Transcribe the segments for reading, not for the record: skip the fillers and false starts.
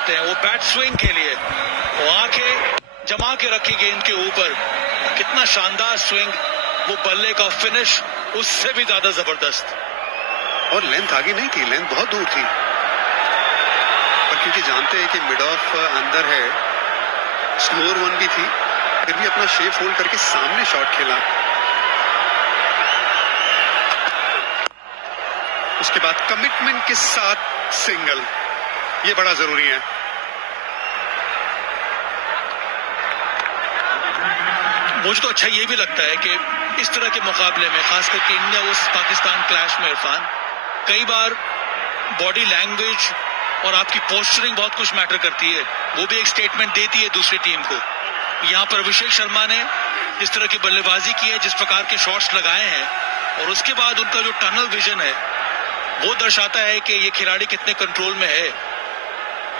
करते हैं, वो बैट स्विंग के लिए वो आंखें जमा के रखी गेंद के ऊपर, कितना शानदार स्विंग, वो बल्ले का फिनिश उससे भी ज्यादा जबरदस्त। और लेंथ आगे नहीं थी, लेंथ बहुत दूर थी, पर क्योंकि जानते हैं कि मिड ऑफ अंदर है, स्लोअर वन भी थी, फिर भी अपना शेप होल्ड करके सामने शॉट खेला। उसके बाद कमिटमेंट के साथ सिंगल, ये बड़ा जरूरी है। मुझे तो अच्छा ये भी लगता है कि इस तरह के मुकाबले में, खास करके इंडिया वर्सेस पाकिस्तान क्लैश में, इरफान, कई बार बॉडी लैंग्वेज और आपकी पोस्चरिंग बहुत कुछ मैटर करती है, वो भी एक स्टेटमेंट देती है दूसरी टीम को। यहाँ पर अभिषेक शर्मा ने जिस तरह की बल्लेबाजी की है, जिस प्रकार के शॉट्स लगाए हैं, और उसके बाद उनका जो टनल विजन है वो दर्शाता है कि ये खिलाड़ी कितने कंट्रोल में है।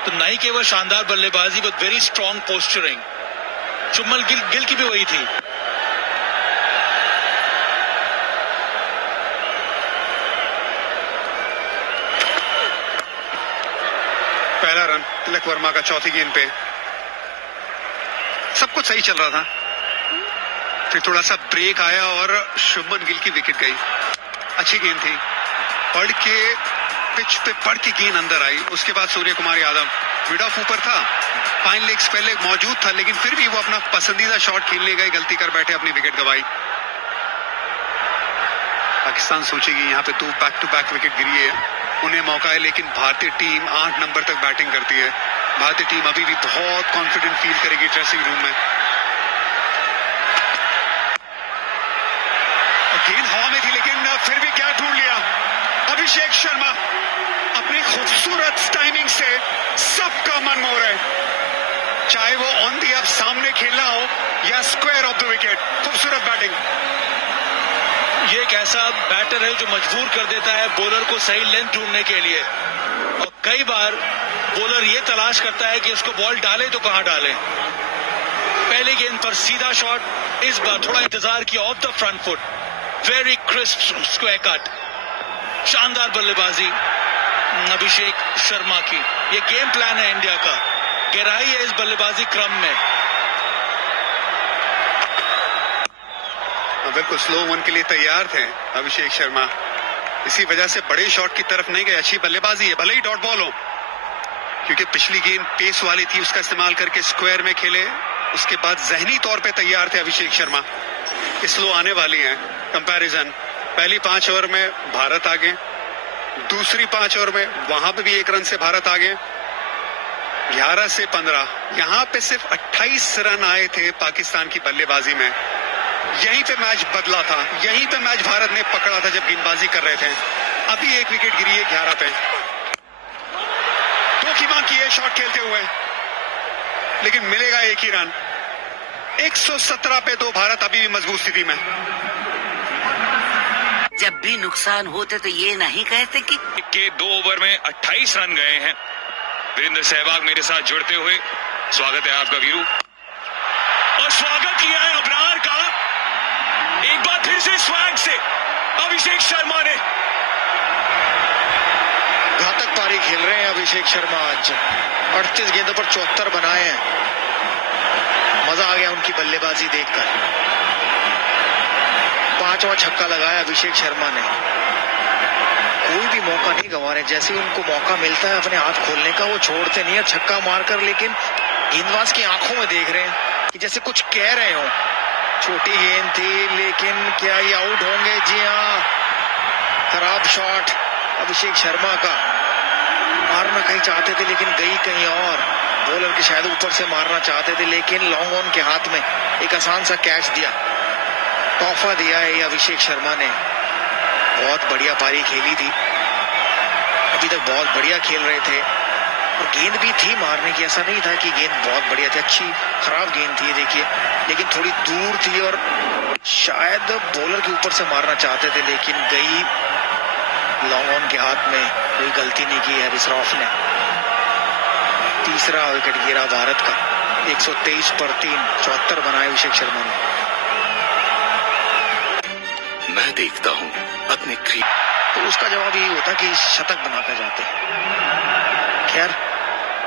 तो नहीं केवल शानदार बल्लेबाजी, but very strong posturing. Shubman Gill की भी वही थी। पहला रन तिलक वर्मा का चौथी गेंद पे, सब कुछ सही चल रहा था, फिर थोड़ा सा ब्रेक आया और शुभमन गिल की विकेट गई। अच्छी गेंद थी, पढ़ के पिच पे पढ़ के गेंद अंदर आई। उसके बाद सूर्य कुमार यादव, मिड ऑफ ऊपर था, फाइन लेग्स पहले मौजूद था, लेकिन फिर भी वो अपना पसंदीदा शॉट खेलने गए, गलती कर बैठे, अपनी विकेट गंवाई। पाकिस्तान सोचेगी यहाँ पे दो बैक टू बैक विकेट गिरी है, उन्हें मौका है, लेकिन भारतीय टीम 8 नंबर तक बैटिंग करती है। भारतीय टीम अभी भी बहुत कॉन्फिडेंट फील करेगी ड्रेसिंग रूम में। गेंद हवा में थी, लेकिन फिर भी क्या ढूंढ लिया अभिषेक शर्मा, अपनी खूबसूरत टाइमिंग से सबका मन मोह रहा है, चाहे वो ऑन दी अप सामने खेलना हो या स्क्वायर ऑफ द विकेट। खूबसूरत बैटिंग। ये एक ऐसा बैटर है जो मजबूर कर देता है बॉलर को सही लेंथ ढूंढने के लिए, और कई बार बॉलर ये तलाश करता है कि उसको बॉल डाले तो कहां डाले। पहली गेंद पर सीधा शॉट, इस बार थोड़ा इंतजार किया, of the front foot, very crisp square cut. शानदार बल्लेबाजी अभिषेक शर्मा की। ये गेम प्लान है इंडिया का, गहराई है इस बल्लेबाजी क्रम में। बिल्कुल स्लो वन के लिए तैयार थे अभिषेक शर्मा, इसी वजह से बड़े शॉट की तरफ नहीं गए। अच्छी बल्लेबाजी है, भले ही डॉट बॉल हो, क्योंकि पिछली गेंद पेस वाली थी, उसका इस्तेमाल करके स्क्वायर में खेले। उसके बाद जहनी तौर पे तैयार थे अभिषेक शर्मा। स्लो आने वाली है कंपैरिजन। पहली 5 ओवर में भारत आगे, दूसरी 5 ओवर में वहां पे भी 1 रन से भारत आगे, 11 से 15। यहां पे सिर्फ 28 रन आए थे पाकिस्तान की बल्लेबाजी में। यहीं पे मैच बदला था, यहीं पे मैच भारत ने पकड़ा था जब गेंदबाजी कर रहे थे। अभी 1 विकेट गिरी है 11 पे। दो की मांग की है शॉट खेलते हुए, लेकिन मिलेगा 1 ही रन। 117 पे 2, भारत अभी भी मजबूत स्थिति में। जब भी नुकसान होते तो ये नहीं कहते कि 2 ओवर में 28 रन गए हैं। वीरेंद्र सहवाग मेरे साथ जुड़ते हुए, स्वागत है आपका वीरू। और स्वागत किया है अबरार का, एक बार फिर से स्वैग से अभिषेक शर्मा ने। घातक पारी खेल रहे हैं अभिषेक शर्मा आज, 38 गेंदों पर 74 बनाए हैं। मजा आ गया उनकी बल्लेबाजी देखकर। 5वां छक्का लगाया अभिषेक शर्मा ने। कोई भी मौका नहीं गंवा रहे, जैसे ही उनको मौका मिलता है अपने हाथ खोलने का, वो छोड़ते नहीं है छक्का मारकर, लेकिन गेंदबाज की आंखों में देख रहे हैं कि जैसे कुछ कह रहे हो। छोटी गेंद थी, लेकिन क्या ये आउट होंगे? जी हाँ, खराब शॉट अभिषेक शर्मा का। मारना कहीं चाहते थे, लेकिन गई कहीं और। बॉलर के शायद ऊपर से मारना चाहते थे, लेकिन लॉन्ग ऑन के हाथ में एक आसान सा कैच दिया, तोहफा दिया है ये अभिषेक शर्मा ने। बहुत बढ़िया पारी खेली थी, अभी तक बहुत बढ़िया खेल रहे थे, और गेंद भी थी मारने की। ऐसा नहीं था कि गेंद बहुत बढ़िया थी, अच्छी खराब गेंद थी देखिए, लेकिन थोड़ी दूर थी और शायद बॉलर के ऊपर से मारना चाहते थे, लेकिन गई लॉन्ग ऑन के हाथ में। कोई गलती नहीं की हैरिस रॉफ ने। तीसरा विकेट गिरा भारत का, 123 पर 3, 74 बनाए अभिषेक शर्मा ने। मैं देखता हूं अपने तो उसका जवाब यही होता कि शतक बनाकर जाते। खैर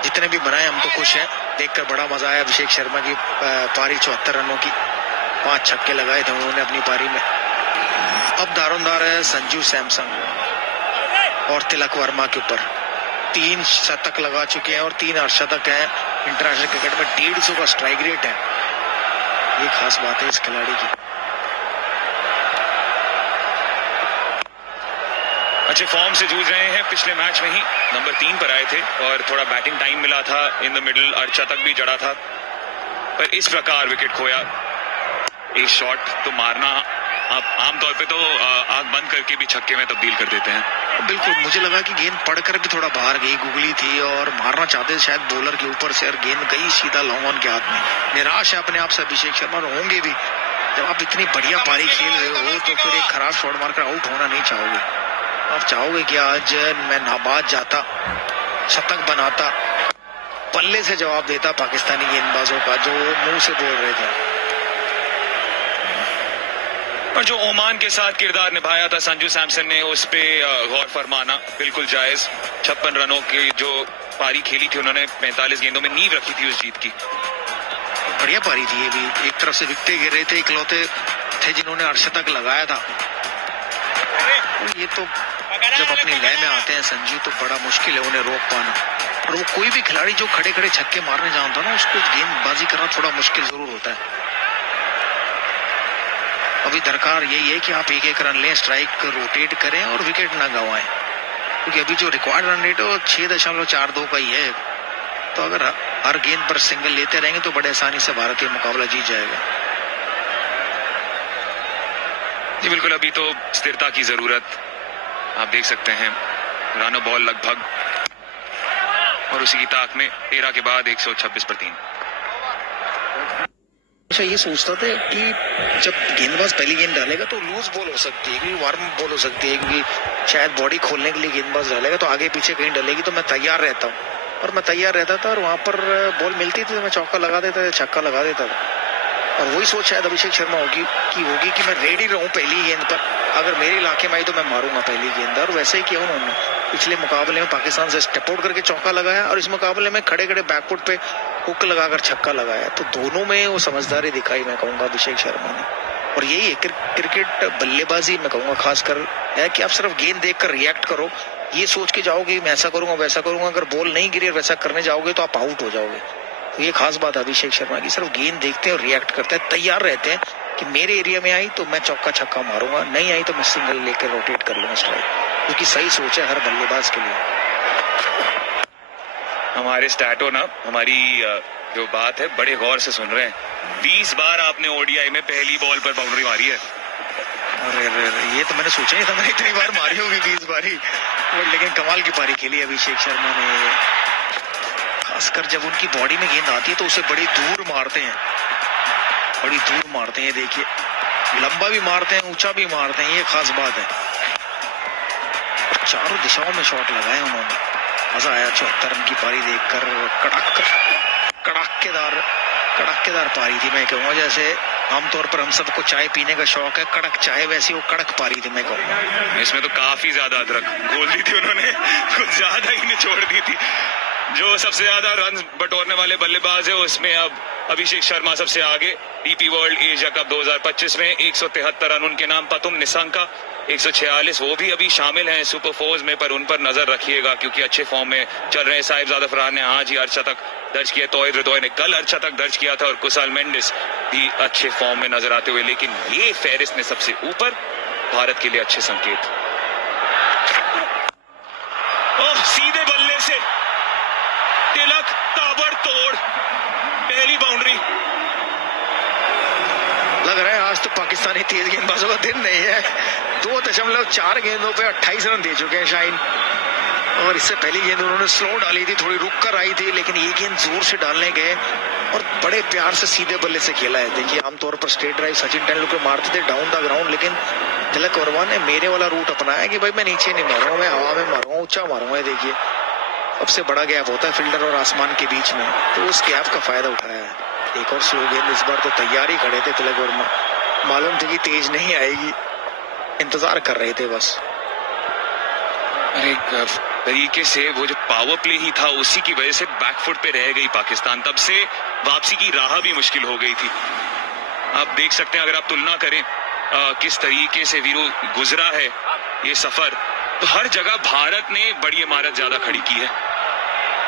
जितने भी बनाए हम तो खुश हैं, देखकर बड़ा मजा आया। अभिषेक शर्मा की पारी 74 रनों की, 5 छक्के लगाए थे उन्होंने अपनी पारी में। अब दारोमदार है संजू सैमसन और तिलक वर्मा के ऊपर। 3 शतक लगा चुके हैं और 3 अर्धशतक है। इंटरनेशनल क्रिकेट में 150 का स्ट्राइक रेट है, ये खास बात है इस खिलाड़ी की। अच्छे फॉर्म से जूझ रहे हैं। पिछले मैच में ही नंबर 3 पर आए थे और थोड़ा बैटिंग टाइम मिला था इन द मिडिल, अर्धशतक भी जड़ा था, पर इस प्रकार विकेट खोया। एक शॉट तो मारना आप आमतौर पे तो आंख बंद करके भी छक्के में तब्दील कर देते हैं। बिल्कुल, मुझे लगा कि गेंद पड़कर भी थोड़ा बाहर गई, गुगली थी और मारना चाहते थे शायद बॉलर के ऊपर से, और गेंद गई सीधा लॉन्ग ऑन के हाथ में। निराश है अपने आप से अभिषेक शर्मा, होंगे भी। जब आप इतनी बढ़िया पारी खेल रहे हो तो फिर एक खराब शॉट मारकर आउट होना नहीं चाहोगे। आप चाहोगे कि आज मैं नाबाद जाता, शतक बनाता, पल्ले से जवाब देता पाकिस्तानी गेंदबाजों का जो मुंह से बोल रहे थे। पर जो ओमान के साथ किरदार निभाया था संजू सैमसन ने, उस पे गौर फरमाना बिल्कुल जायज। 56 रनों की जो पारी खेली थी उन्होंने, 45 गेंदों में नींव रखी थी उस जीत की। बढ़िया पारी थी ये भी। एक तरफ से विकटें गिर रहे थे, इकलौते थे जिन्होंने अर्धशतक लगाया था। ये तो जब अपनी लय में आते हैं संजू तो बड़ा मुश्किल है उन्हें रोक पाना। और वो कोई भी खिलाड़ी जो खड़े खड़े छक्के मारने जानता ना, उसको गेंदबाजी करना थोड़ा मुश्किल जरूर होता है। अभी दरकार यही है कि आप एक एक रन लें, स्ट्राइक रोटेट करें और विकेट ना गंवाएं, क्योंकि अभी जो रिक्वायर्ड रन रेट है वो 6.42 का ही है। तो अगर हर गेंद पर सिंगल लेते रहेंगे तो बड़े आसानी से भारत ये मुकाबला जीत जाएगा। जी बिल्कुल, अभी तो स्थिरता की जरूरत। आप देख सकते हैं रन बॉल लगभग, और उसी की ताक में 13 के बाद 126 पर 3। अच्छा, ये सोचता था कि जब गेंदबाज पहली गेंद डालेगा तो लूज बॉल हो सकती है, क्योंकि वार्म बॉल हो सकती है, क्योंकि शायद बॉडी खोलने के लिए गेंदबाज डालेगा तो आगे पीछे कहीं डलेगी, तो मैं तैयार रहता हूँ। और मैं तैयार रहता था और वहां पर बॉल मिलती थी तो मैं चौका लगा देता था, छक्का लगा देता था। और वही सोच शायद अभिषेक शर्मा होगी कि मैं रेडी रहूं पहली गेंद पर, अगर मेरे इलाके में आई तो मैं मारूंगा पहली गेंद। और वैसे ही किया उन्होंने। पिछले मुकाबले में पाकिस्तान से स्टेप आउट करके चौका लगाया और इस मुकाबले में खड़े खड़े बैकफुट पे हुक लगाकर छक्का लगाया। तो दोनों में वो समझदारी दिखाई, मैं कहूंगा, अभिषेक शर्मा ने। और यही है क्रिकेट बल्लेबाजी, मैं कहूंगा खासकर, है कि आप सिर्फ गेंद देखकर रिएक्ट करो। ये सोच के जाओगे मैं ऐसा करूंगा वैसा करूंगा, अगर बॉल नहीं गिरी और वैसा करने जाओगे तो आप आउट हो जाओगे। तो ये खास बात है अभिषेक शर्मा की, सिर्फ गेंद देखते हैं और रिएक्ट करते हैं, तैयार रहते हैं कि मेरे एरिया में आई तो मैं चौका छक्का मारूंगा, नहीं आई तो मैं सिंगल लेकर रोटेट कर लूंगा स्ट्राइक, क्योंकि सही सोच है हर बल्लेबाज के लिए। हमारे स्टैटो ना हमारी जो बात है बड़े गौर से सुन रहे हैं। 20 बार आपने ओडीआई में पहली बॉल पर बाउंड्री मारी है। अरे ये तो मैंने सोचा नहीं था मैंने इतनी बार मारी होगी 20 बारी। लेकिन कमाल की पारी खेली अभिषेक शर्मा ने, खासकर जब उनकी बॉडी में गेंद आती है तो उसे बड़ी दूर मारते हैं, बड़ी दूर मारते हैं। देखिए, लंबा भी मारते हैं, ऊंचा भी मारते हैं, ये खास बात है। और चारों दिशाओं में शॉट लगाए उन्होंने। मजा आया 74 रन की पारी देखकर। कड़केदार पारी थी, मैं कहूँगा। जैसे आमतौर पर हम सबको चाय पीने का शौक है, कड़क चाय, वैसी वो कड़क पारी थी, मैं कहूँगा। इसमें तो काफी ज्यादा अदरक घोल दी थी उन्होंने, कुछ ज्यादा ही निचोड़ दी थी। जो सबसे ज्यादा रन बटोरने वाले बल्लेबाज है उसमें अब अभिषेक शर्मा सबसे आगे। डीपी वर्ल्ड एशिया कप 2025 में 173 रन उनके नाम। पतुम निशंका 146, वो भी अभी शामिल हैं सुपर फोर्स में, पर उन पर नजर रखिएगा क्योंकि अच्छे फॉर्म में चल रहे हैं। साहिबजादा फरहान ने आज ही अर्धशतक दर्ज किया, तौहीद रिदवाई ने कल अर्धशतक दर्ज किया था और कुसाल मेंडिस भी अच्छे फॉर्म में नजर आते हुए। लेकिन ये फेरिस्त में सबसे ऊपर भारत के लिए अच्छे संकेत। सीधे बल्ले से तिलक, ताबड़तोड़ पहली बाउंड्री। लग रहा है आज तो पाकिस्तानी तेज गेंदबाजों का दिन नहीं है। 2.4 गेंदों पे 28 रन दे चुके हैं शाहीन। और इससे पहली गेंद उन्होंने स्लो डाली थी, थोड़ी रुक कर आई थी, लेकिन ये गेंद जोर से डालने गए और बड़े प्यार से सीधे बल्ले से खेला है। देखिए, आमतौर पर स्ट्रेट ड्राइव सचिन तेंदुलकर मारते थे डाउन द ग्राउंड, लेकिन तिलक वर्मा ने मेरे वाला रूट अपनाया कि भाई मैं नीचे नहीं मारूंगा, मैं हवा में मारूंगा, ऊंचा मारूंगा। देखिए, सबसे बड़ा गैप होता है फील्डर और आसमान के बीच में, तो उस गैप का फायदा उठाया है। एक और स्लो गेंद, इस बार तो तैयार ही खड़े थे तिलक वर्मा, मालूम थे कि तेज नहीं आएगी, इंतजार कर रहे थे बस। अरे तरीके से वो जो पावर प्ले ही था उसी की वजह से बैकफुट पे रह गई पाकिस्तान। तब से वापसी की राह भी मुश्किल हो गई थी। आप देख सकते हैं, अगर आप तुलना करें किस तरीके से वीरू गुजरा है ये सफर, तो हर जगह भारत ने बड़ी इमारत ज्यादा खड़ी की है।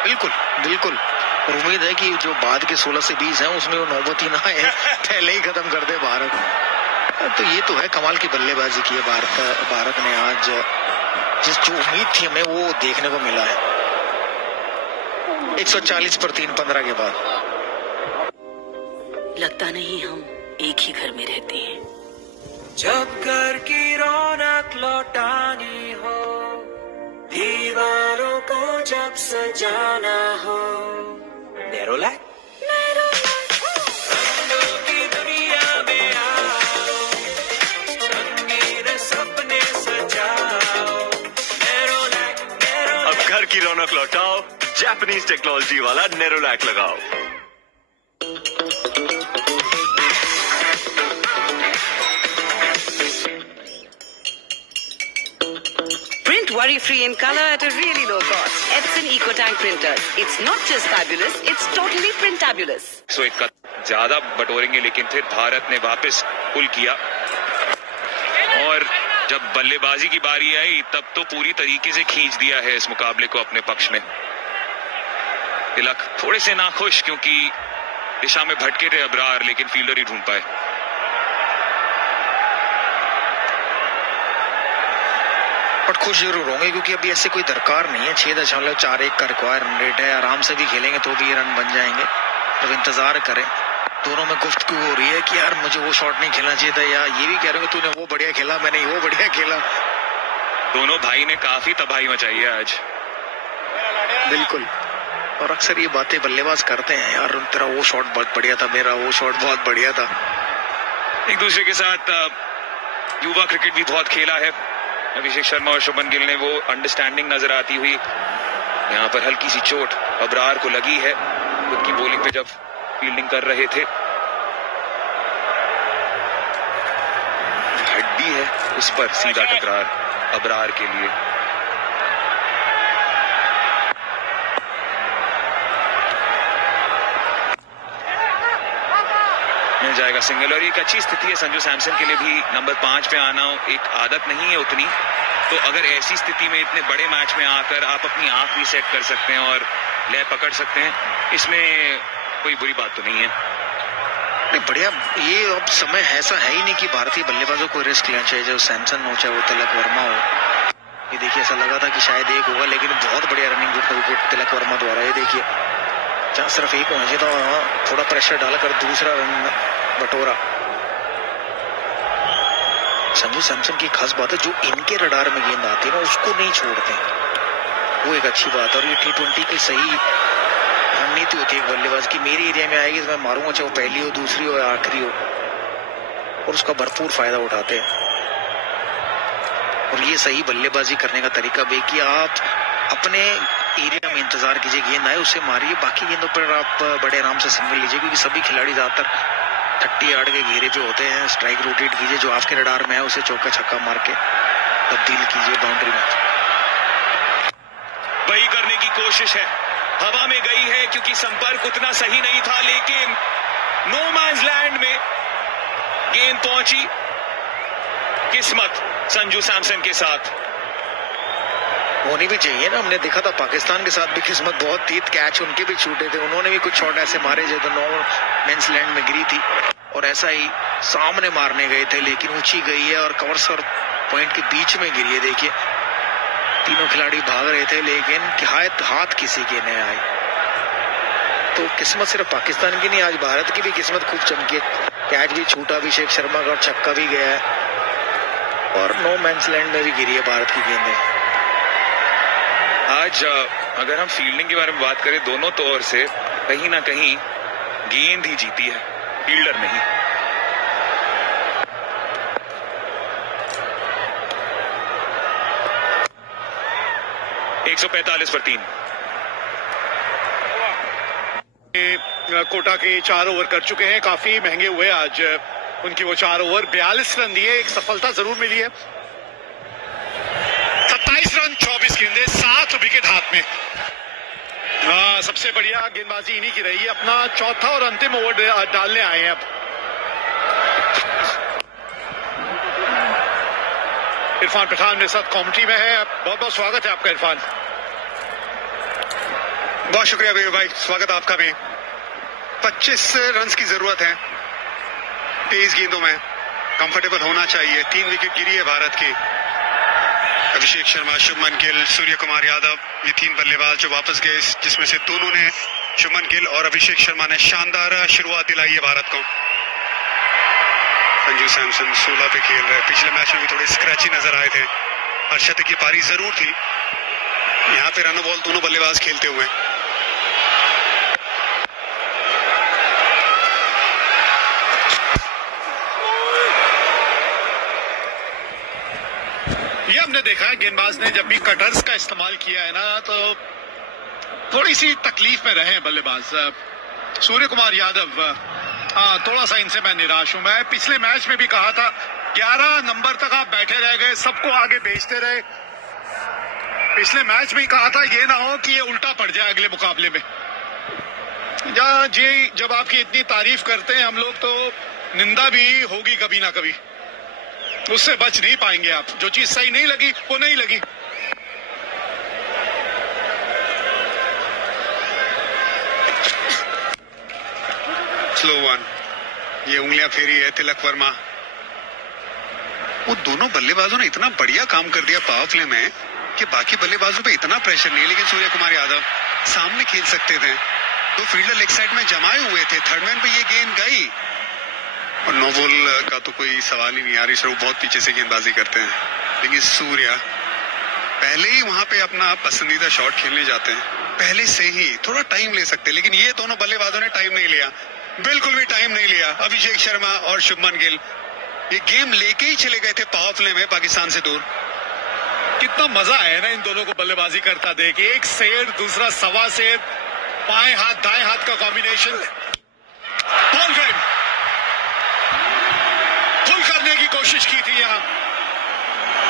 बिल्कुल बिल्कुल, और उम्मीद है कि जो बाद के 16 से 20 हैं उसमें वो नौबत ही ना आए, पहले ही खत्म कर दे भारत। तो ये तो है, कमाल की बल्लेबाजी की है भारत ने आज। जो उम्मीद थी हमें वो देखने को मिला है। 140 पर 3-15 के बाद। लगता नहीं हम एक ही घर में रहते हैं। जब घर की रौनक लौटानी हो, दीवारों को जब सजाना हो, नेरोलैक रंगों की दुनिया में आओ, रंगीन सपने सजाओ, नेरोलैक। अब घर की रौनक लौटाओ, जापानीज टेक्नोलॉजी वाला नेरोलैक लगाओ। Print worry-free in color at a really low cost. Epson EcoTank printers. It's not just fabulous, it's totally printabulous. 101 का ज्यादा बटोरेंगे, लेकिन फिर भारत ने वापस पुल किया। और जब बल्लेबाजी की बारी आई तब तो पूरी तरीके से खींच दिया है इस मुकाबले को अपने पक्ष में। तिलक थोड़े से नाखुश, क्योंकि दिशा में भटके थे अबरार, लेकिन फील्डर ही ढूंढ पाए। बट खुश जरूर होंगे क्योंकि अभी ऐसे कोई दरकार नहीं है। 6.41 का रिक्वायर रन रेट है, आराम से भी खेलेंगे तो भी रन बन जाएंगे। तो इंतजार करें। दोनों में गुफ्तगू हो रही है कि यार मुझे वो शॉट नहीं खेलना चाहिए था, या ये भी कह रहे हो तूने वो बढ़िया खेला, मैंने वो बढ़िया खेला। दोनों भाई ने काफी तबाही मचाई है आज। बिल्कुल, और अक्सर ये बातें बल्लेबाज करते हैं, यार तेरा वो शॉट बहुत बढ़िया था, मेरा वो शॉट बहुत बढ़िया था। एक दूसरे के साथ युवा क्रिकेट भी बहुत खेला है अभिषेक शर्मा और शुभमन गिल ने, वो अंडरस्टैंडिंग नजर आती हुई। यहाँ पर हल्की सी चोट अबरार को लगी है खुद की बॉलिंग पे जब फील्डिंग कर रहे थे। हड्डी है उस पर सीधा टकरार अबरार के लिए। मिल जाएगा सिंगल, और एक अच्छी स्थिति है संजू सैमसन के लिए भी। नंबर 5 पे आना एक आदत नहीं है उतनी, तो अगर ऐसी स्थिति में इतने बड़े मैच में आकर आप अपनी आंख भी सेट कर सकते हैं और लय पकड़ सकते हैं, इसमें कोई बुरी बात तो नहीं है। नहीं, बढ़िया। ये अब समय ऐसा है ही नहीं कि भारतीय बल्लेबाजों को रिस्क लेना चाहिए, चाहे सैमसन हो चाहे वो तिलक वर्मा हो। ये देखिए, ऐसा लगा था कि शायद एक होगा, लेकिन बहुत बढ़िया रनिंग विकेट तिलक वर्मा द्वारा। ये देखिए, जहाँ सिर्फ एक होना चाहिए था वहाँ थोड़ा प्रेशर डालकर दूसरा रन बटोरा। संजू सैमसन की खास बात है, जो इनके रडार में गेंद आती है ना उसको नहीं छोड़ते, वो एक अच्छी बात है। और ये T20 की सही रणनीति होती है एक बल्लेबाज की, मेरी एरिया में आएगी तो मैं मारूंगा, चाहे वो पहली हो, दूसरी हो या आखिरी हो, और उसका भरपूर फायदा उठाते हैं। और ये सही बल्लेबाजी करने का तरीका भी कि आप अपने एरिया में इंतजार कीजिए, गेंद आए उसे मारिए, बाकी गेंदों पर आप बड़े आराम से सिंगल लीजिए, क्योंकि सभी खिलाड़ी ज्यादातर 30 यार्ड के घेरे पे होते हैं। स्ट्राइक रोटेट कीजिए, जो आपके रडार में है उसे चौका छक्का मार के तब्दील कीजिए बाउंड्री में। वही करने की कोशिश है, हवा में गई है क्योंकि संपर्क उतना सही नहीं था, लेकिन नो मैन्स लैंड में गेंद पहुंची। किस्मत संजू सैमसन के साथ होनी भी चाहिए ना। हमने देखा था पाकिस्तान के साथ भी किस्मत बहुत थी, कैच उनके भी छूटे थे, उन्होंने भी कुछ शॉट ऐसे मारे जो नो मेंस लैंड में गिरी थी, और ऐसा ही सामने मारने गए थे, लेकिन ऊंची गई है और कवर्स और पॉइंट के बीच में गिरी है। देखिए, तीनों खिलाड़ी भाग रहे थे, लेकिन हाथ किसी के नहीं आए। तो किस्मत सिर्फ पाकिस्तान की नहीं, आज भारत की भी किस्मत खूब चमकी। कैच भी छूटा अभिषेक शर्मा का और छक्का भी गया है, और नो मेंस लैंड में भी गिरी है भारत की गेंदें। आज अगर हम फील्डिंग के बारे में बात करें, दोनों तौर से कहीं ना कहीं गेंद ही जीती है, फील्डर नहीं। एक 145 पर 3। कोटा के 4 ओवर कर चुके हैं, काफी महंगे हुए आज उनके वो 4 ओवर। 42 रन दिए, एक सफलता जरूर मिली है। 27 रन 24 गेंदें, 7 विकेट। सबसे बढ़िया गेंदबाजी इन्हीं की रही है। अपना चौथा और अंतिम ओवर डालने आए हैं अब। इरफान पठान मेरे साथ कमेंट्री में है। बहुत बहुत स्वागत है आपका इरफान। बहुत शुक्रिया वीर भाई, स्वागत आपका भी। 25 रन की जरूरत है, 23 गेंदों में कंफर्टेबल होना चाहिए। 3 विकेट गिरी है भारत की। अभिषेक शर्मा, शुभमन गिल, सूर्य कुमार यादव, ये 3 बल्लेबाज जो वापस गए, जिसमें से दोनों ने, शुभमन गिल और अभिषेक शर्मा ने शानदार शुरुआत दिलाई है भारत को। संजू सैमसन 16 पे खेल रहे। पिछले मैच में भी थोड़े स्क्रैची नजर आए थे। अर्शदीप की पारी जरूर थी। यहाँ पे रन बॉल दोनों बल्लेबाज खेलते हुए। ये हमने देखा है गेंदबाज ने जब भी कटर्स का इस्तेमाल किया है ना, तो थोड़ी सी तकलीफ में रहे हैं बल्लेबाज। सूर्य कुमार यादव, थोड़ा सा इनसे मैं निराश हूं। मैं पिछले मैच में भी कहा था 11 नंबर तक आप बैठे रह गए, सबको आगे भेजते रहे। पिछले मैच में ही कहा था ये ना हो कि ये उल्टा पड़ जाए अगले मुकाबले में। जी, जब आपकी इतनी तारीफ करते हैं हम लोग, तो निंदा भी होगी कभी ना कभी, उससे बच नहीं पाएंगे आप। जो चीज सही नहीं लगी वो नहीं लगी। स्लो वन, ये उंगलियां फेरी है तिलक वर्मा। वो दोनों बल्लेबाजों ने इतना बढ़िया काम कर दिया पावर प्ले में कि बाकी बल्लेबाजों पे इतना प्रेशर नहीं है। लेकिन सूर्य कुमार यादव सामने खेल सकते थे। 2 फील्डर लेग साइड में जमाए हुए थे। थर्ड मैन पे ये गेंद गई और नो बॉल का तो कोई सवाल ही नहीं। हरीश राव बहुत पीछे से गेंदबाजी करते हैं, लेकिन सूर्या पहले ही वहां पे अपना पसंदीदा शॉट खेलने जाते हैं। पहले से ही थोड़ा टाइम ले सकते, लेकिन ये दोनों बल्लेबाजों ने टाइम नहीं लिया, बिल्कुल भी टाइम नहीं लिया। अभिषेक शर्मा और शुभमन गिल ये गेम लेके ही चले गए थे पावर प्ले में पाकिस्तान से दूर। कितना मजा आया ना इन दोनों को बल्लेबाजी करता देख। एक सेर, दूसरा सवा सेर, बाएं हाथ दाएं हाथ का कॉम्बिनेशन। बॉल गए, फुल करने की कोशिश की थी यहां,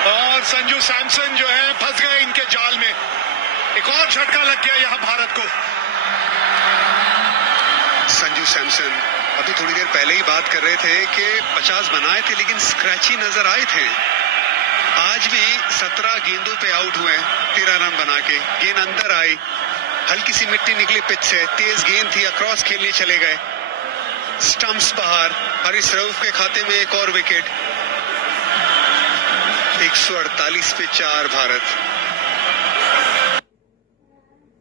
और संजू सैमसन जो है फंस गए इनके जाल में। एक और झटका लग गया यहां भारत को। संजू सैमसन अभी थोड़ी देर पहले ही बात कर रहे थे कि 50 बनाए थे, लेकिन स्क्रैची नजर आए थे। आज भी 17 गेंदों पे आउट हुए, 13 रन बना के। गेंद अंदर आई, हल्की सी मिट्टी निकली पिच से, तेज गेंद थी, अक्रॉस खेलने चले गए। स्टंप्स बाहर। हरीश रऊफ के खाते में एक और विकेट। 148 पे 4 भारत।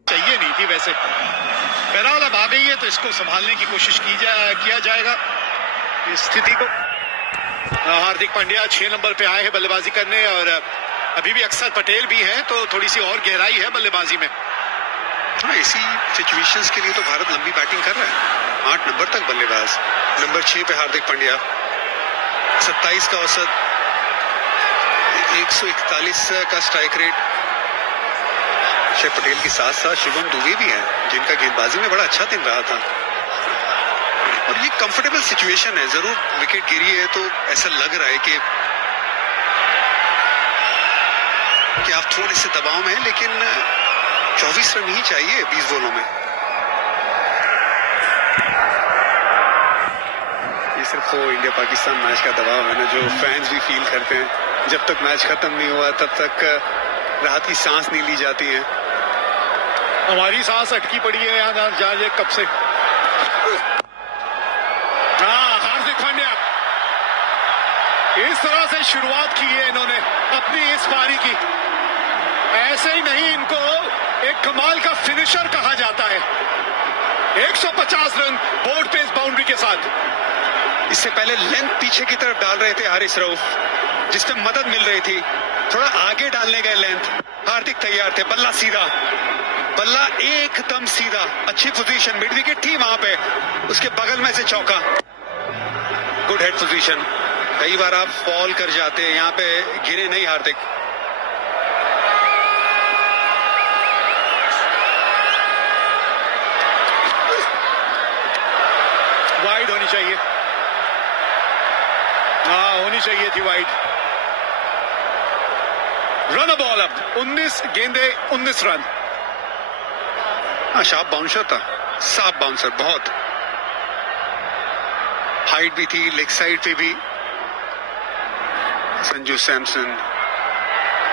चाहिए नहीं थी वैसे। बहरहाल अब आ गई है तो इसको संभालने की कोशिश किया जाएगा इस स्थिति को। हार्दिक पांड्या 6 नंबर पे आए हैं बल्लेबाजी करने, और अभी भी अक्षर पटेल भी हैं, तो थोड़ी सी और गहराई है बल्लेबाजी में। हाँ, इसी सिचुएशंस के लिए तो भारत लंबी बैटिंग कर रहा है। 8 नंबर तक बल्लेबाज। नंबर 6 पे हार्दिक पांड्या, 27 का औसत, 141 का स्ट्राइक रेट। अक्षर पटेल के साथ साथ शुभम दुबे भी हैं, जिनका गेंदबाजी में बड़ा अच्छा दिन रहा था। और ये कंफर्टेबल सिचुएशन है। जरूर विकेट गिरी है तो ऐसा लग रहा है कि आप थोड़े से दबाव में हैं, लेकिन 24 रन ही चाहिए 20 बॉलों में। ये सिर्फ वो इंडिया पाकिस्तान मैच का दबाव है ना, जो फैंस भी फील करते हैं। जब तक मैच खत्म नहीं हुआ तब तक राहत की सांस नहीं ली जाती है। हमारी सांस अटकी पड़ी है यहाँ जाने कब से। हार्दिक पांड्या इस तरह से शुरुआत की है इन्होंने अपनी इस पारी की। ऐसे ही नहीं, इनको एक कमाल का फिनिशर कहा जाता है। 150 रन बोर्ड पेस बाउंड्री के साथ। इससे पहले लेंथ पीछे की तरफ डाल रहे थे हारिस रऊफ, जिससे मदद मिल रही थी। थोड़ा आगे डालने गए लेंथ। हार्दिक तैयार थे, बल्ला सीधा, बल्ला एकदम सीधा। अच्छी पोजीशन, मिड विकेट थी वहां पे, उसके बगल में से चौका। Good head position. कई बार आप फॉल कर जाते हैं, यहाँ पे गिरे नहीं हार्दिक। वाइड होनी चाहिए। होनी चाहिए थी वाइड। रन बॉल अप, 19 गेंदे 19 रन। हाँ, शार्प बाउंसर था, साफ बाउंसर, बहुत हाइट भी थी, लेग साइड पे भी। संजू सैमसन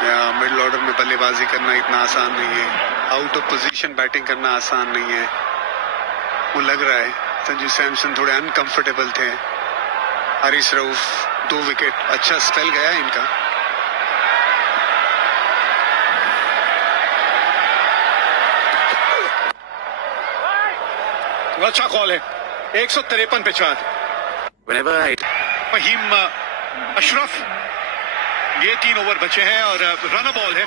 या मिडिल ऑर्डर में बल्लेबाजी करना इतना आसान नहीं है, आउट ऑफ पोजीशन बैटिंग करना आसान नहीं है। वो लग रहा है संजू सैमसन थोड़े अनकंफर्टेबल थे। हारिस रऊफ 2 विकेट, अच्छा स्पेल गया इनका। अच्छा कॉल है, 153 पे 4। फहीम अशरफ, ये 3 ओवर बचे हैं और रन बॉल है।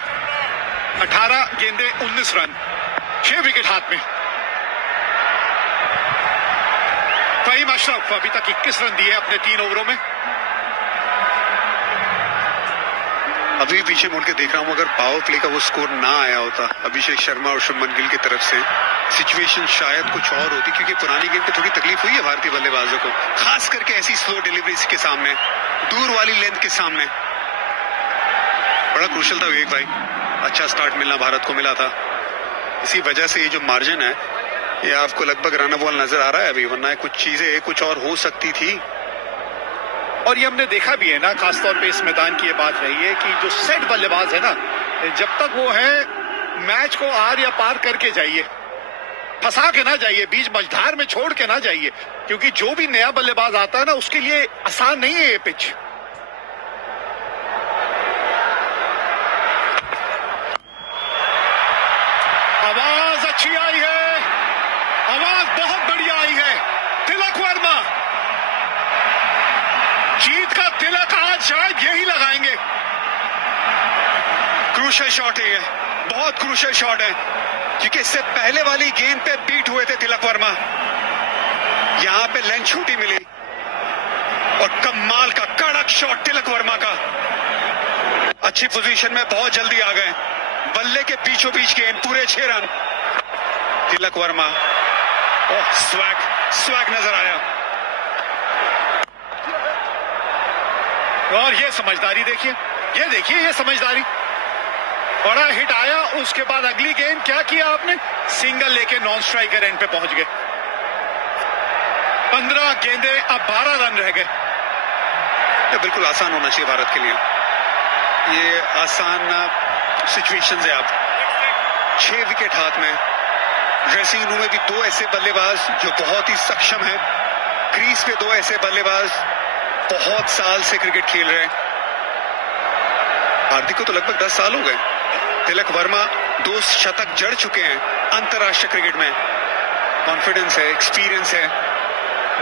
18 गेंदे 19 रन, 6 विकेट हाथ में। फहीम अशरफ अभी तक 21 रन दिए अपने 3 ओवरों में। अभी पीछे मुड़ के देख रहा हूं, अगर पावर प्ले का वो स्कोर ना आया होता अभिषेक शर्मा और शुभमन गिल की तरफ से, सिचुएशन शायद कुछ और होती, क्योंकि पुरानी गेंद पे थोड़ी तकलीफ हुई है भारतीय बल्लेबाजों को, खास करके ऐसी स्लो डिलीवरीज के सामने, दूर वाली लेंथ के सामने। बड़ा क्रूशल था विवेक भाई, अच्छा स्टार्ट मिलना भारत को मिला था। इसी वजह से ये जो मार्जिन है, ये आपको लगभग रन बॉल नजर आ रहा है अभी, वरना कुछ चीजें कुछ और हो सकती थी। और ये हमने देखा भी है ना, खासतौर पे इस मैदान की ये बात रही है कि जो सेट बल्लेबाज है ना, जब तक वो है, मैच को आर या पार करके जाइए, फंसा के ना जाइए, बीच मझधार में छोड़ के ना जाइए, क्योंकि जो भी नया बल्लेबाज आता है ना, उसके लिए आसान नहीं है ये पिच। आवाज अच्छी आई है, आवाज बहुत बढ़िया आई है। तिलक वर्मा जीत का तिलक आज शायद यही लगाएंगे। क्रूशल शॉट है ये, बहुत क्रूशल शॉट है, क्योंकि इससे पहले वाली गेंद पे बीट हुए थे तिलक वर्मा, यहां पे लेंथ छोटी मिली और कमाल का कड़क शॉट तिलक वर्मा का। अच्छी पोजीशन में बहुत जल्दी आ गए, बल्ले के बीचों बीच गेंद, पूरे 6 रन। तिलक वर्मा, ओह स्वैग नजर आया। और ये समझदारी देखिए, ये देखिए, ये समझदारी। बड़ा हिट आया, उसके बाद अगली गेंद क्या किया आपने, सिंगल लेके नॉन स्ट्राइकर एंड पे पहुंच गए। 15 गेंदे, अब 12 रन रह गए। ये बिल्कुल आसान होना चाहिए भारत के लिए, ये आसान सिचुएशन है। आप 6 विकेट हाथ में, ड्रेसिंग रूम में भी 2 ऐसे बल्लेबाज जो बहुत ही सक्षम है, क्रीज पे 2 ऐसे बल्लेबाज बहुत साल से क्रिकेट खेल रहे हैं। हार्दिक को तो लगभग 10 साल हो गए। तिलक वर्मा 2 शतक जड़ चुके हैं अंतरराष्ट्रीय क्रिकेट में। कॉन्फिडेंस है, एक्सपीरियंस है।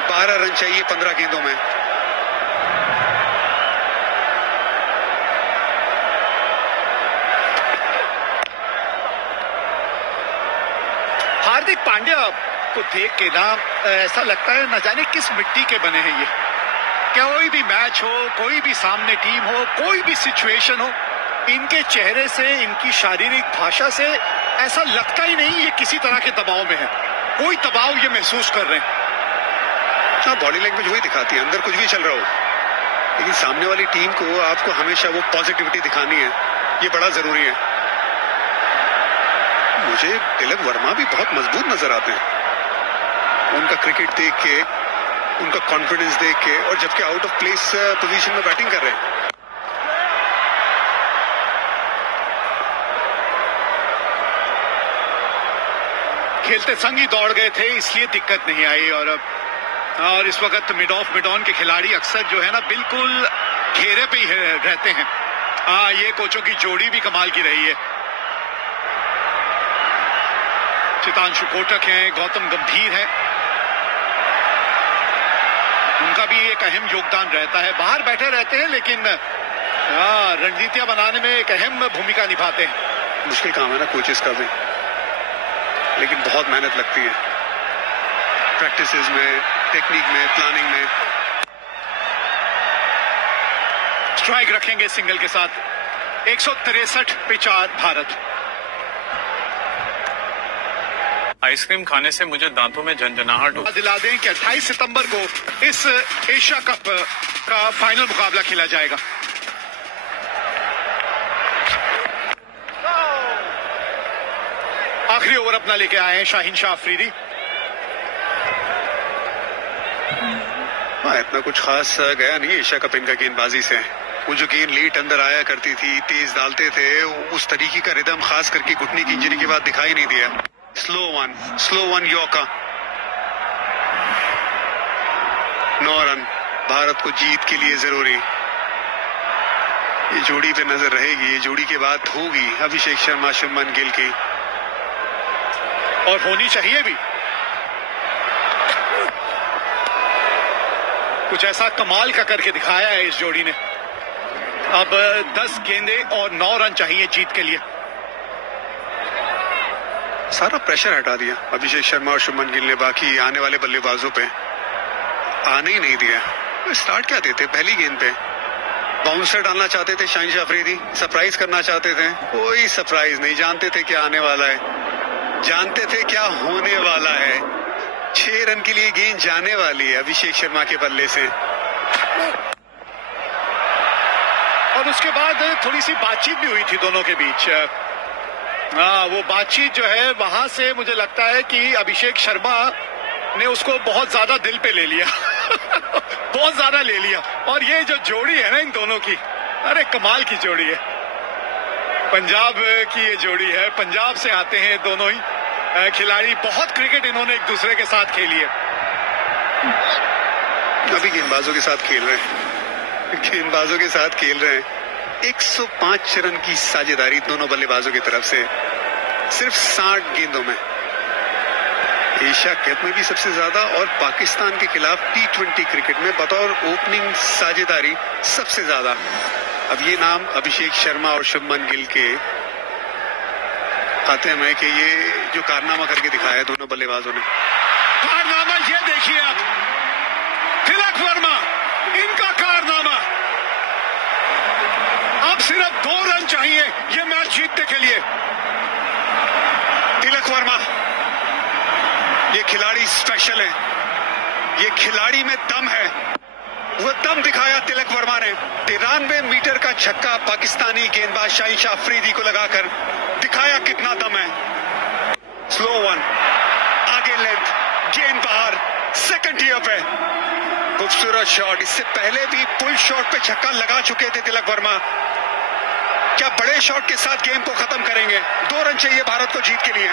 12 रन चाहिए 15 गेंदों में। हार्दिक पांड्या को देख के ना ऐसा लगता है, न जाने किस मिट्टी के बने हैं ये। कोई भी मैच हो, कोई भी सामने टीम हो, कोई भी सिचुएशन हो, इनके चेहरे से, इनकी शारीरिक भाषा से ऐसा लगता ही नहीं ये किसी तरह के दबाव में है। कोई दबाव ये महसूस कर रहे हैं। हाँ, बॉडी लैंग्वेज वही दिखाती है, अंदर कुछ भी चल रहा हो, लेकिन सामने वाली टीम को आपको हमेशा वो पॉजिटिविटी दिखानी है, ये बड़ा जरूरी है। मुझे तिलक वर्मा भी बहुत मजबूत नजर आते हैं, उनका क्रिकेट देख के, उनका कॉन्फिडेंस देख के, और जबकि आउट ऑफ प्लेस पोजीशन में बैटिंग कर रहे हैं। खेलते संग ही दौड़ गए थे, इसलिए दिक्कत नहीं आई। और इस वक्त मिड ऑफ मिड ऑन के खिलाड़ी अक्सर जो है ना, बिल्कुल घेरे पे ही रहते हैं। हाँ, ये कोचों की जोड़ी भी कमाल की रही है। चितांशु कोटक हैं, गौतम गंभीर हैं, उनका भी एक अहम योगदान रहता है। बाहर बैठे रहते हैं, लेकिन रणनीतियां बनाने में एक अहम भूमिका निभाते हैं। मुश्किल काम है ना कोचेस का भी, लेकिन बहुत मेहनत लगती है प्रैक्टिसेस में, टेक्निक में, प्लानिंग में। स्ट्राइक रखेंगे सिंगल के साथ। 163 पे 4 भारत। आइसक्रीम खाने से मुझे दांतों में झंझनाहट हो। दिला दें कि 28 सितंबर को इस एशिया कप का फाइनल मुकाबला खेला जाएगा। आखिरी ओवर अपना लेके आए हैं शाहीन शाह अफरीदी। इतना कुछ खास गया नहीं एशिया कप इनका गेंदबाजी से। वो जो गेंद लेट अंदर आया करती थी, तेज डालते थे, उस तरीके का रिदम खास करके घुटने की इंजरी के बाद दिखाई नहीं दिया। Slow one yorker, 9 run Bharat को जीत के लिए जरूरी। ये जोड़ी पे नजर रहेगी, ये जोड़ी के बाद होगी अभिषेक शर्मा शुभमन गिल की, और होनी चाहिए भी। कुछ ऐसा कमाल का करके दिखाया है इस जोड़ी ने। अब 10 गेंदें और 9 रन चाहिए जीत के लिए। सारा प्रेशर हटा दिया अभिषेक शर्मा और शुभमन गिल ने बाकी आने वाले बल्लेबाजों पे, आने ही नहीं दिया। स्टार्ट क्या देते पहली गेंद पे, बाउंसर डालना चाहते थे शाहीन शाह अफरीदी, सरप्राइज करना चाहते थे। कोई सरप्राइज नहीं, जानते थे क्या आने वाला है, जानते थे क्या होने वाला है। 6 रन के लिए गेंद जाने वाली है अभिषेक शर्मा के बल्ले से। और उसके बाद थोड़ी सी बातचीत भी हुई थी दोनों के बीच। वो बातचीत जो है वहां से मुझे लगता है कि अभिषेक शर्मा ने उसको बहुत ज्यादा दिल पे ले लिया बहुत ज्यादा ले लिया। और ये जो जोड़ी है ना इन दोनों की, अरे कमाल की जोड़ी है। पंजाब की ये जोड़ी है, पंजाब से आते हैं दोनों ही खिलाड़ी। बहुत क्रिकेट इन्होंने एक दूसरे के साथ खेली है। अभी गेंदबाजों के साथ खेल रहे हैं, गेंदबाजों के साथ खेल रहे हैं। 105 रन की साझेदारी दोनों बल्लेबाजों की तरफ से सिर्फ 60 गेंदों में। एशिया कप में भी सबसे ज्यादा और पाकिस्तान के खिलाफ T20 क्रिकेट में बतौर ओपनिंग साझेदारी सबसे ज्यादा। अब ये नाम अभिषेक शर्मा और शुभमन गिल के आते हैं कि ये जो कारनामा करके दिखाया दोनों बल्लेबाजों ने। कारनामा ये देखिए आप, तिलक वर्मा, इनका कारनामा। अब सिर्फ 2 रन चाहिए ये मैच जीतने के लिए। तिलक वर्मा, ये खिलाड़ी स्पेशल है, ये खिलाड़ी में दम है। वो दम दिखाया तिलक वर्मा ने। 93 मीटर का छक्का पाकिस्तानी गेंदबाज शाहीन शाह अफरीदी को लगाकर दिखाया कितना दम है। स्लो वन, आगे लेंथ, गेंद बाहर, सेकंड ईयर पे खूबसूरत शॉट। इससे पहले भी पुल शॉट पे छक्का लगा चुके थे तिलक वर्मा। क्या बड़े शॉट के साथ गेम को खत्म करेंगे? 2 रन चाहिए भारत को जीत के लिए।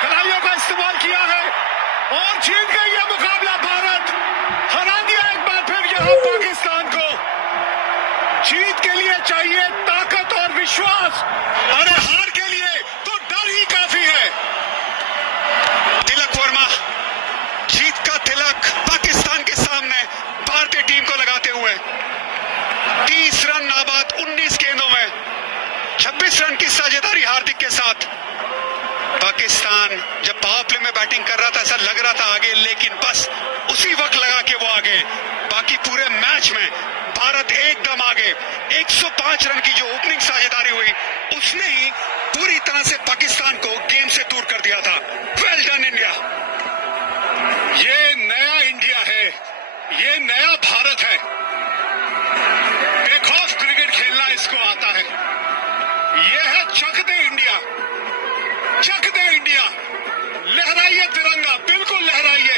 खिलाड़ियों का इस्तेमाल किया है और जीत गई है मुकाबला भारत। हरा दिया एक बार फिर यहां पाकिस्तान को। जीत के लिए चाहिए ताकत और विश्वास, अरे हार के लिए तो डर ही काफी है। तिलक वर्मा, जीत का तिलक पाकिस्तान के सामने भारतीय टीम को लगाते हुए 30 रन नाबाद 19 गेंदों में 26 रन की साझेदारी हार्दिक के साथ। पाकिस्तान जब पावर प्ले में बैटिंग कर रहा था ऐसा लग रहा था आगे, लेकिन बस उसी वक्त लगा के वो आगे। बाकी पूरे मैच में भारत एकदम आगे। 105 रन की जो ओपनिंग साझेदारी हुई उसने ही पूरी तरह से पाकिस्तान को गेम से दूर कर दिया था। Well done India. ये नया इंडिया है, ये नया भारत है। बेखौफ क्रिकेट खेलना इसको आता है। ये है चक दे इंडिया, चक दे इंडिया। लहराइए तिरंगा, बिल्कुल लहराइए।